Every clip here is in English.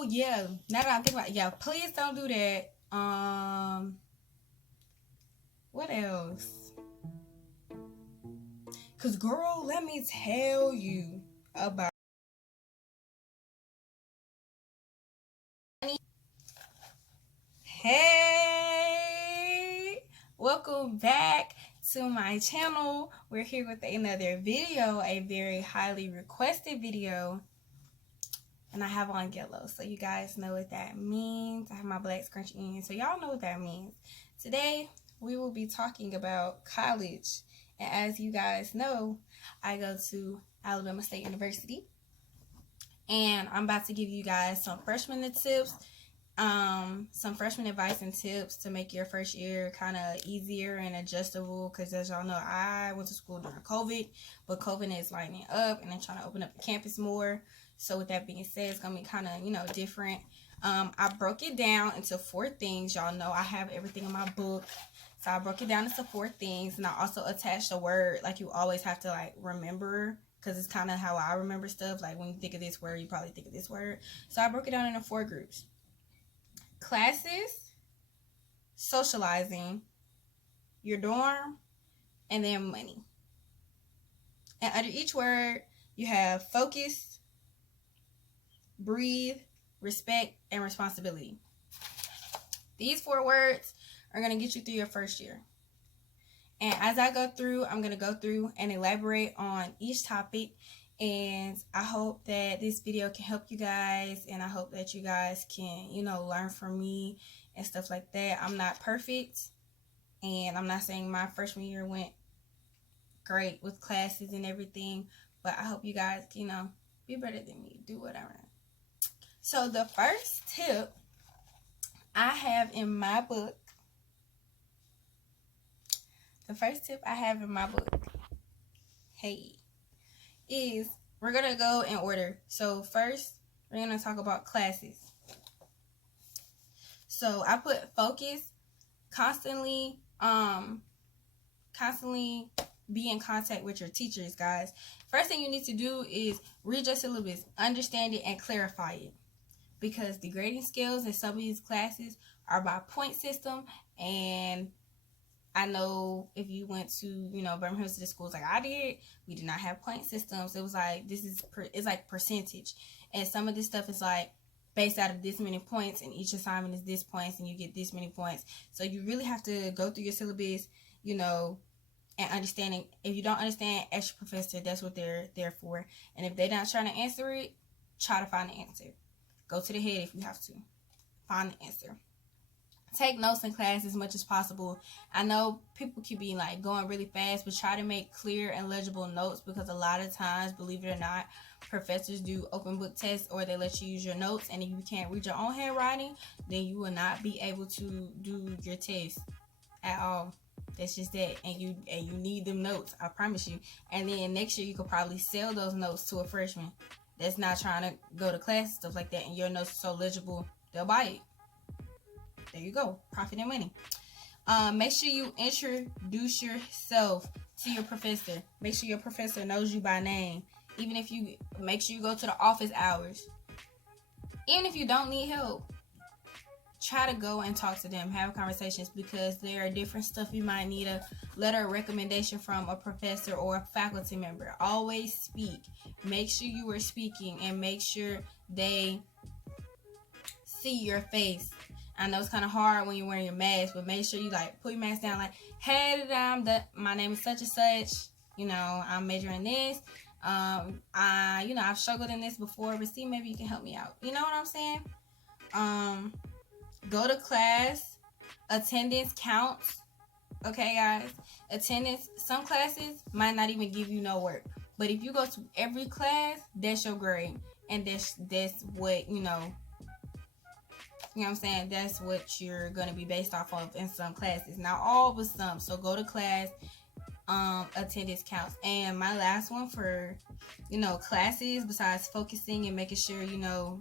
Oh yeah. Now that I think about it, yeah, please don't do that. What else? Cause girl, let me tell you about. Hey, welcome back to my channel. We're here with another video, a very highly requested video. And I have on yellow, so you guys know what that means. I have my black scrunchie in, so y'all know what that means. Today, we will be talking about college. And as you guys know, I go to Alabama State University. And I'm about to give you guys some freshman tips, some freshman advice and tips to make your first year kind of easier and adjustable. Because as y'all know, I went to school during COVID, but COVID is lighting up and they're trying to open up the campus more. So with that being said, it's gonna be kind of different. I broke it down into 4 things. Y'all know I have everything in my book, so I broke it down into 4 things, and I also attached a word. Like, you always have to like remember, because it's kind of how I remember stuff. Like, when you think of this word, you probably think of this word. So I broke it down into 4 groups: classes, socializing, your dorm, and then money. And under each word, you have focus, breathe, respect, and responsibility. These 4 words are going to get you through your first year. And as I go through, I'm going to go through and elaborate on each topic. And I hope that this video can help you guys. And I hope that you guys can, learn from me and stuff like that. I'm not perfect. And I'm not saying my freshman year went great with classes and everything. But I hope you guys, be better than me. Do whatever. So the first tip I have in my book, is we're going to go in order. So first, we're going to talk about classes. So I put focus, constantly be in contact with your teachers, guys. First thing you need to do is read your syllabus, understand it, and clarify it. Because the grading scales in some of these classes are by point system, and I know if you went to, Birmingham City schools like I did, we did not have point systems. It was like, it's like percentage. And some of this stuff is like based out of this many points, and each assignment is this points, and you get this many points. So you really have to go through your syllabus, and understanding. If you don't understand, ask your professor. That's what they're there for. And if they're not trying to answer it, try to find the answer. Go to the head if you have to. Find the answer. Take notes in class as much as possible. I know people can be like going really fast, but try to make clear and legible notes, because a lot of times, believe it or not, professors do open book tests, or they let you use your notes, and if you can't read your own handwriting, then you will not be able to do your test at all. That's just that. And you need them notes, I promise you. And then next year you could probably sell those notes to a freshman that's not trying to go to class and stuff like that, and your notes are so legible, they'll buy it. There you go. Profit and money. Make sure you introduce yourself to your professor. Make sure your professor knows you by name. Even if you make sure you go to the office hours. Even if you don't need help, try to go and talk to them, have conversations, because there are different stuff you might need a letter of recommendation from a professor or a faculty member. Always speak. Make sure you are speaking, and make sure they see your face. I know it's kind of hard when you're wearing your mask, but make sure you put your mask down, like, hey, my name is such and such, I'm majoring in this, I've struggled in this before, but see, maybe you can help me out. You know what I'm saying? Go to class. Attendance counts. Okay, guys? Attendance, some classes might not even give you no work, but if you go to every class, that's your grade, and that's what, you know what I'm saying? That's what you're going to be based off of in some classes. Not all, but some. So go to class. Attendance counts. And my last one for, classes, besides focusing and making sure,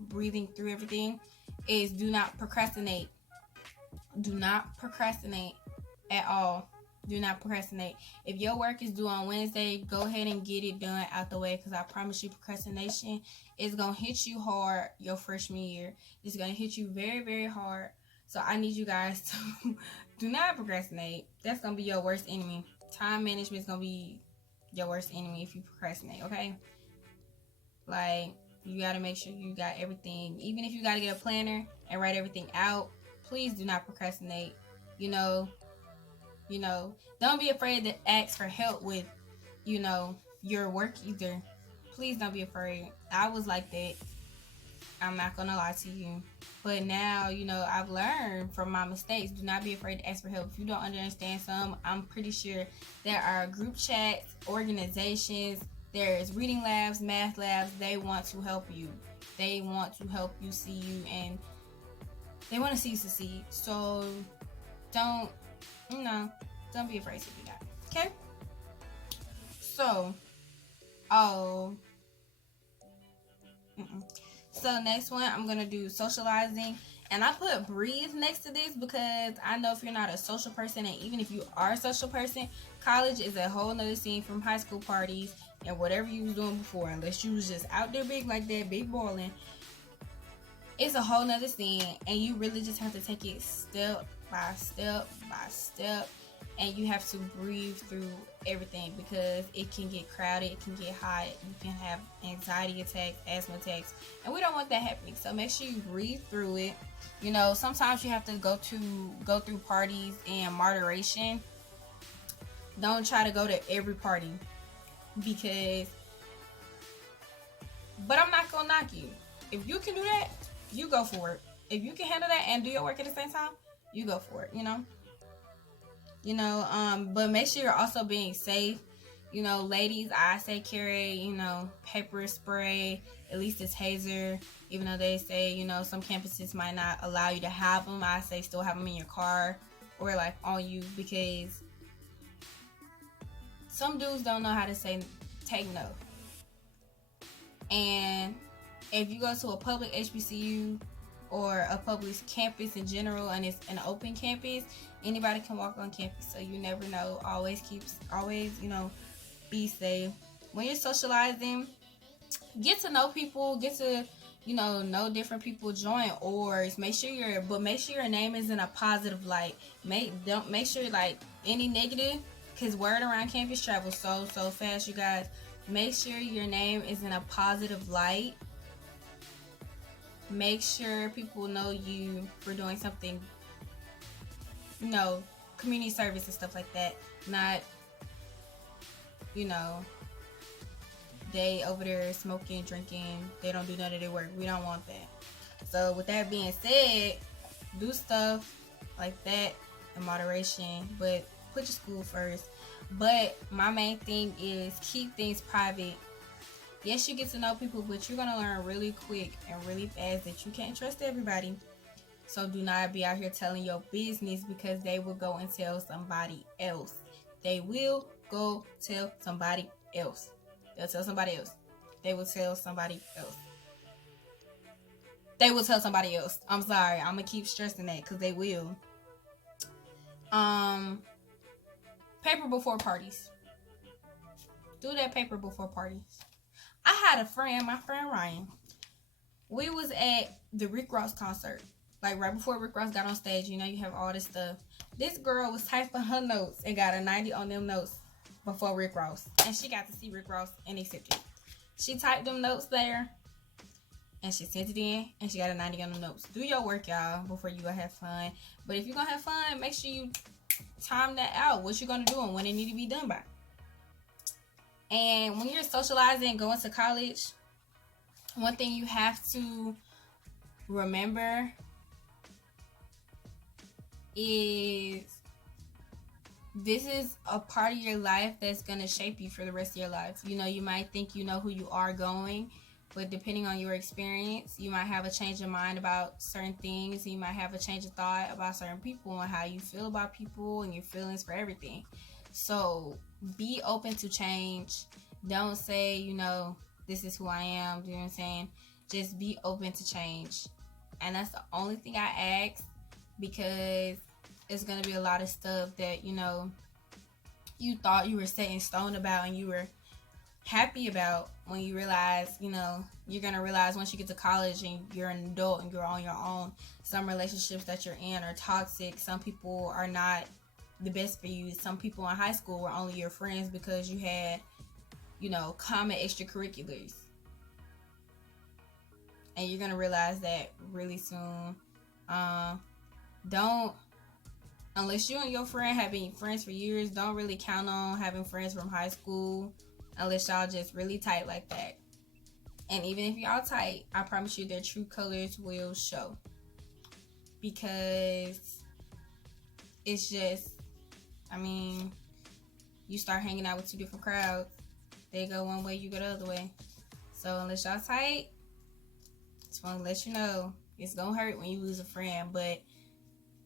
breathing through everything, is do not procrastinate. Do not procrastinate at all. Do not procrastinate. If your work is due on Wednesday, go ahead and get it done out the way, because I promise you, procrastination is going to hit you hard your freshman year. It's going to hit you very, very hard. So I need you guys to do not procrastinate. That's going to be your worst enemy. Time management is going to be your worst enemy if you procrastinate, okay? Like, you got to make sure you got everything. Even if you got to get a planner and write everything out, please do not procrastinate. You know, don't be afraid to ask for help with, your work either. Please don't be afraid. I was like that. I'm not gonna lie to you. But now, I've learned from my mistakes. Do not be afraid to ask for help. If you don't understand some, I'm pretty sure there are group chats, organizations, there's reading labs, math labs. They want to help you. They want to help you see you, and they want to see you succeed. So don't be afraid to do that. Okay? So, So next one, I'm gonna do socializing, and I put breathe next to this because I know if you're not a social person, and even if you are a social person, college is a whole nother scene from high school parties and whatever you was doing before. Unless you was just out there big like that, big balling, it's a whole nother scene, and you really just have to take it step by step by step, and you have to breathe through everything because it can get crowded, it can get hot, you can have anxiety attacks, asthma attacks, and we don't want that happening. So make sure you breathe through it. Sometimes you have to go through parties in moderation. Don't try to go to every party, but I'm not gonna knock you. If you can do that, you go for it. If you can handle that and do your work at the same time, you go for it. But make sure you're also being safe. Ladies, I say carry, pepper spray, at least a taser. Even though they say, some campuses might not allow you to have them, I say still have them in your car or like on you, because some dudes don't know how to say take no. And if you go to a public HBCU or a public campus in general, and it's an open campus, anybody can walk on campus, so you never know. Always, be safe. When you're socializing, get to know people, get to, know different people, join orgs, make sure your name is in a positive light. Don't make sure like any negative, because word around campus travels so fast, you guys. Make sure your name is in a positive light. Make sure people know you for doing something, community service and stuff like that. Not, they over there smoking, drinking, they don't do none of their work. We don't want that. So with that being said, do stuff like that in moderation, but put your school first. But my main thing is keep things private. Yes, you get to know people, but you're going to learn really quick and really fast that you can't trust everybody. So do not be out here telling your business, because they will go and tell somebody else. They will go tell somebody else. They'll tell somebody else. They will tell somebody else. They will tell somebody else. I'm sorry. I'm going to keep stressing that because they will. Paper before parties. Do that paper before parties. I had a friend, my friend Ryan. We was at the Rick Ross concert. Like right before Rick Ross got on stage, you have all this stuff. This girl was typing her notes and got a 90 on them notes before Rick Ross. And she got to see Rick Ross and accepted it. She typed them notes there and she sent it in and she got a 90 on the notes. Do your work, y'all, before you go have fun. But if you're going to have fun, make sure you time that out. What you're going to do and when it need to be done by. And when you're socializing and going to college, one thing you have to remember is this is a part of your life that's going to shape you for the rest of your life. You might think you know who you are going, but depending on your experience, you might have a change of mind about certain things. You might have a change of thought about certain people and how you feel about people and your feelings for everything. So be open to change. Don't say, this is who I am. You know what I'm saying? Just be open to change. And that's the only thing I ask, because it's going to be a lot of stuff that, you thought you were set in stone about and you were happy about, when you realize, you're going to realize once you get to college and you're an adult and you're on your own, some relationships that you're in are toxic. Some people are not the best for you. Some people in high school were only your friends because you had, common extracurriculars. And you're going to realize that really soon. Don't, unless you and your friend have been friends for years, don't really count on having friends from high school unless y'all just really tight like that. And even if y'all tight, I promise you their true colors will show. Because it's just, you start hanging out with two different crowds. They go one way, you go the other way. So unless y'all tight, just want to let you know, it's going to hurt when you lose a friend, but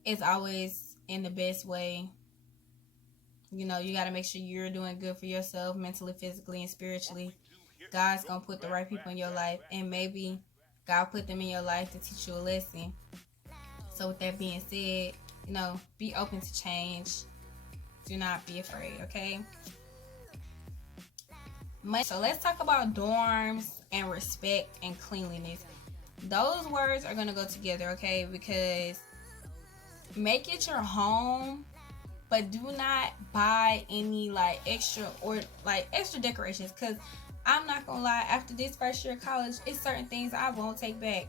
it's always in the best way. You got to make sure you're doing good for yourself, mentally, physically, and spiritually. God's going to put the right people in your life, and maybe God put them in your life to teach you a lesson. So with that being said, be open to change. Do not be afraid, okay? So let's talk about dorms and respect and cleanliness. Those words are going to go together, okay? Because make it your home, but do not buy any extra decorations. Because I'm not gonna lie, after this first year of college, it's certain things I won't take back.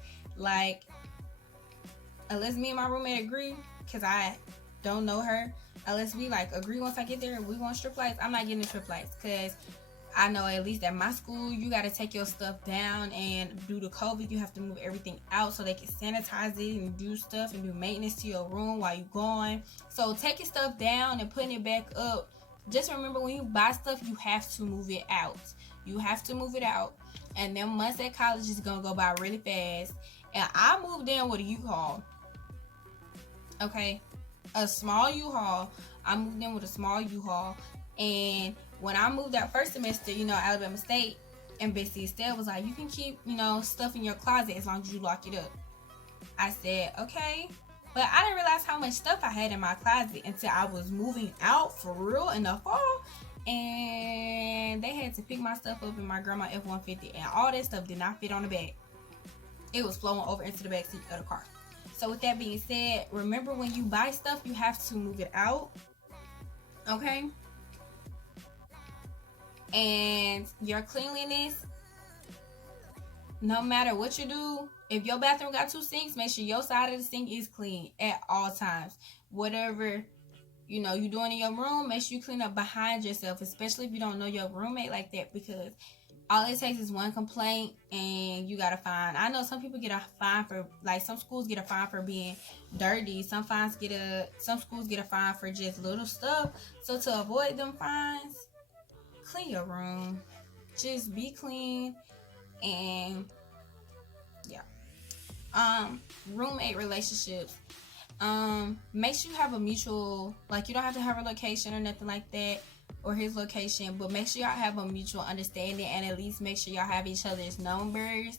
Unless me and my roommate agree, because I don't know her, unless we agree once I get there and we want strip lights, I'm not getting the strip lights. Because I know at least at my school, you got to take your stuff down, and due to COVID, you have to move everything out so they can sanitize it and do stuff and do maintenance to your room while you're gone. So taking stuff down and putting it back up, just remember when you buy stuff, you have to move it out. You have to move it out. And then months at college is going to go by really fast. And I moved in with a U-Haul. Okay? A small U-Haul. I moved in with a small U-Haul. And when I moved out first semester, Alabama State, and Bessie Estelle was like, you can keep, stuff in your closet as long as you lock it up. I said, okay. But I didn't realize how much stuff I had in my closet until I was moving out for real in the fall. And they had to pick my stuff up in my grandma F-150. And all that stuff did not fit on the back. It was flowing over into the back seat of the car. So with that being said, remember when you buy stuff, you have to move it out. Okay? And your cleanliness, no matter what you do, if your bathroom got 2 sinks, make sure your side of the sink is clean at all times. Whatever you doing in your room, make sure you clean up behind yourself, especially if you don't know your roommate like that, because all it takes is one complaint and you got a fine. I know some people get a fine for, some schools get a fine for being dirty. Some schools get a fine for just little stuff. So to avoid them fines, clean your room. Just be clean. And yeah. Roommate relationships. Make sure you have a mutual, you don't have to have a location or nothing like that, or his location, but make sure y'all have a mutual understanding, and at least make sure y'all have each other's numbers,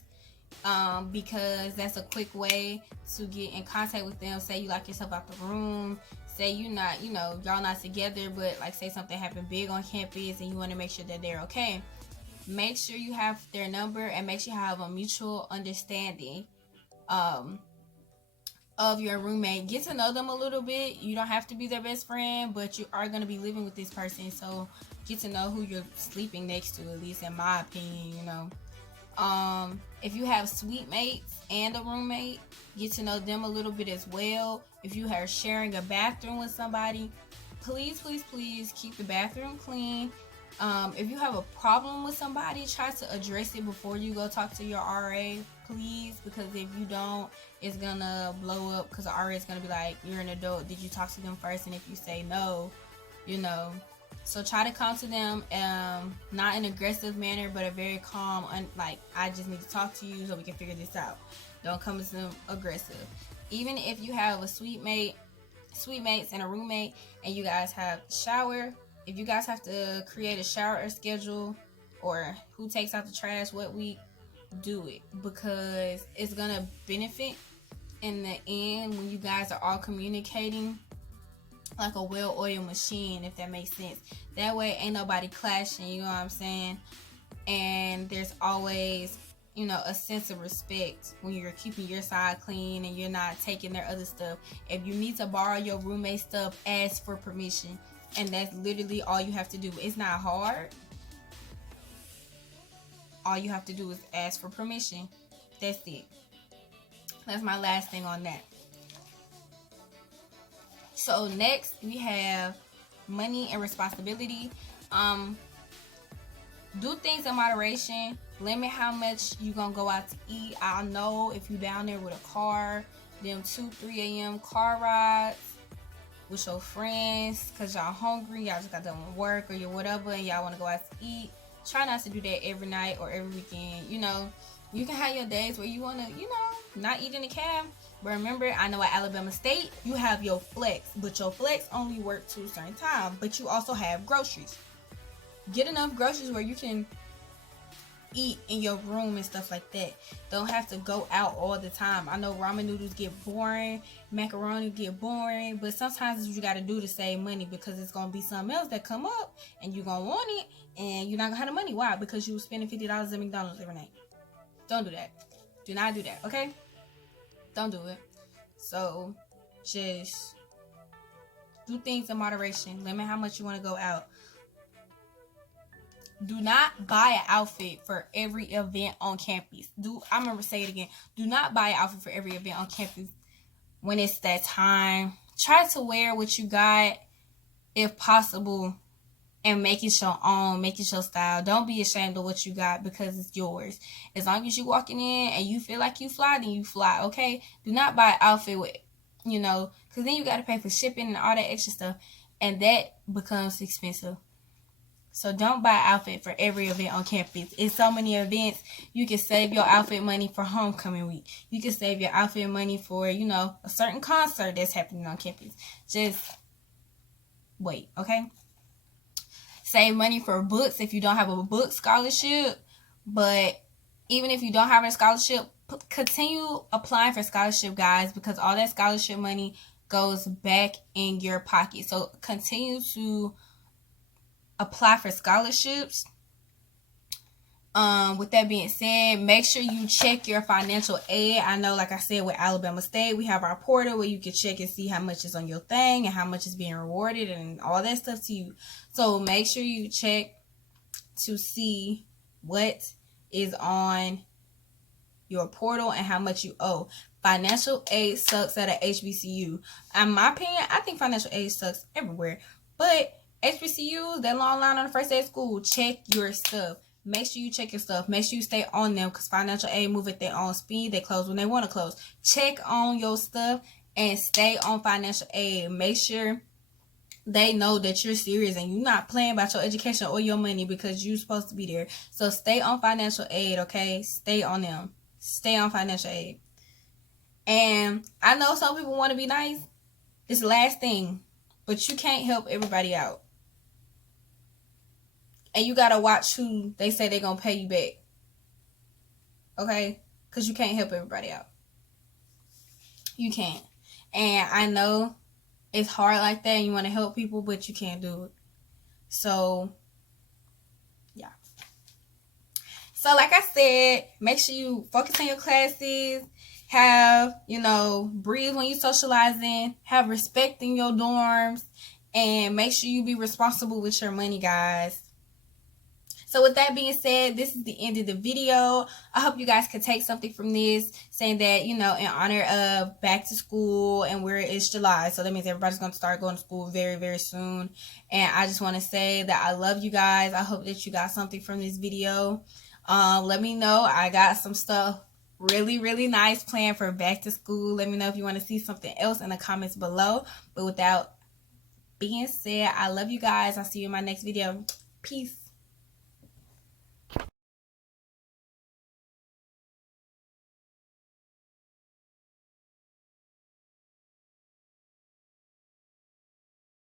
because that's a quick way to get in contact with them. Say you lock yourself out the room, say you not, y'all not together, but say something happened big on campus and you want to make sure that they're okay. Make sure you have their number, and make sure you have a mutual understanding of your roommate. Get to know them a little bit. You don't have to be their best friend, but you are going to be living with this person, so get to know who you're sleeping next to, at least in my opinion. If you have suite mates and a roommate, get to know them a little bit as well. If you are sharing a bathroom with somebody, please keep the bathroom clean. If you have a problem with somebody, try to address it before you go talk to your RA, please, because if you don't, it's gonna blow up, because the RA is gonna be like, you're an adult, did you talk to them first? And if you say no, so try to come to them, not in an aggressive manner, but a very calm, I just need to talk to you so we can figure this out. Don't come to them aggressive. Even if you have a suite mates and a roommate, and you guys have shower, if you guys have to create a shower schedule, or who takes out the trash what week, do it, because it's gonna benefit in the end when you guys are all communicating like a well-oiled machine, if that makes sense. That way ain't nobody clashing, you know what I'm saying? And there's always, you know, a sense of respect when you're keeping your side clean and you're not taking their other stuff. If you need to borrow your roommate's stuff, ask for permission. And that's literally all you have to do. It's not hard. All you have to do is ask for permission. That's it. That's my last thing on that. So next we have money and responsibility. Do things in moderation. Limit how much you gonna go out to eat. I know if you down there with a car, them 2-3 a.m. car rides with your friends because y'all hungry, y'all just got done with work or your whatever, and y'all want to go out to eat. Try not to do that every night or every weekend. You know, you can have your days where you want to, you know, not eat in the cab. But remember, I know at Alabama State, you have your flex, but your flex only work to a certain time. But you also have groceries. Get enough groceries where you can eat in your room and stuff like that. Don't have to go out all the time. I know ramen noodles get boring, macaroni get boring, but sometimes it's what you got to do to save money, because it's going to be something else that come up and you're going to want it and you're not going to have the money. Why? Because you were spending $50 at McDonald's every night. Don't do that. Do not do that, okay? Don't do it. So just do things in moderation. Limit how much you want to go out. Do not buy an outfit for every event on campus. I'm going to say it again. Do not buy an outfit for every event on campus when it's that time. Try to wear what you got, if possible, and make it your own. Make it your style. Don't be ashamed of what you got, because it's yours. As long as you walking in and you feel like you fly, then you fly, okay? Do not buy an outfit with, you know, because then you got to pay for shipping and all that extra stuff, and that becomes expensive. So don't buy an outfit for every event on campus. It's so many events. You can save your outfit money for homecoming week. You can save your outfit money for, you know, a certain concert that's happening on campus. Just wait, okay? Save money for books if you don't have a book scholarship. But even if you don't have a scholarship, continue applying for scholarship, guys, because all that scholarship money goes back in your pocket. So continue to apply for scholarships. With that being said, make sure you check your financial aid. I know, like I said, with Alabama State, we have our portal where you can check and see how much is on your thing and how much is being rewarded and all that stuff to you. So make sure you check to see what is on your portal and how much you owe. Financial aid sucks at a HBCU. In my opinion, I think financial aid sucks everywhere. But HBCUs, that long line on the first day of school, check your stuff. Make sure you check your stuff. Make sure you stay on them, because financial aid move at their own speed. They close when they want to close. Check on your stuff and stay on financial aid. Make sure they know that you're serious and you're not playing about your education or your money, because you're supposed to be there. So stay on financial aid, okay? Stay on them. Stay on financial aid. And I know some people want to be nice. This last thing, but you can't help everybody out. And you got to watch who they say they're going to pay you back. Okay? Because you can't help everybody out. You can't. And I know it's hard like that and you want to help people, but you can't do it. So, yeah. So, like I said, make sure you focus on your classes. Have, you know, breathe when you're socializing. Have respect in your dorms. And make sure you be responsible with your money, guys. So with that being said, this is the end of the video. I hope you guys could take something from this, saying that, you know, in honor of back to school and where it's July. So that means everybody's going to start going to school very, very soon. And I just want to say that I love you guys. I hope that you got something from this video. Let me know. I got some stuff really, really nice planned for back to school. Let me know if you want to see something else in the comments below. But without being said, I love you guys. I'll see you in my next video. Peace.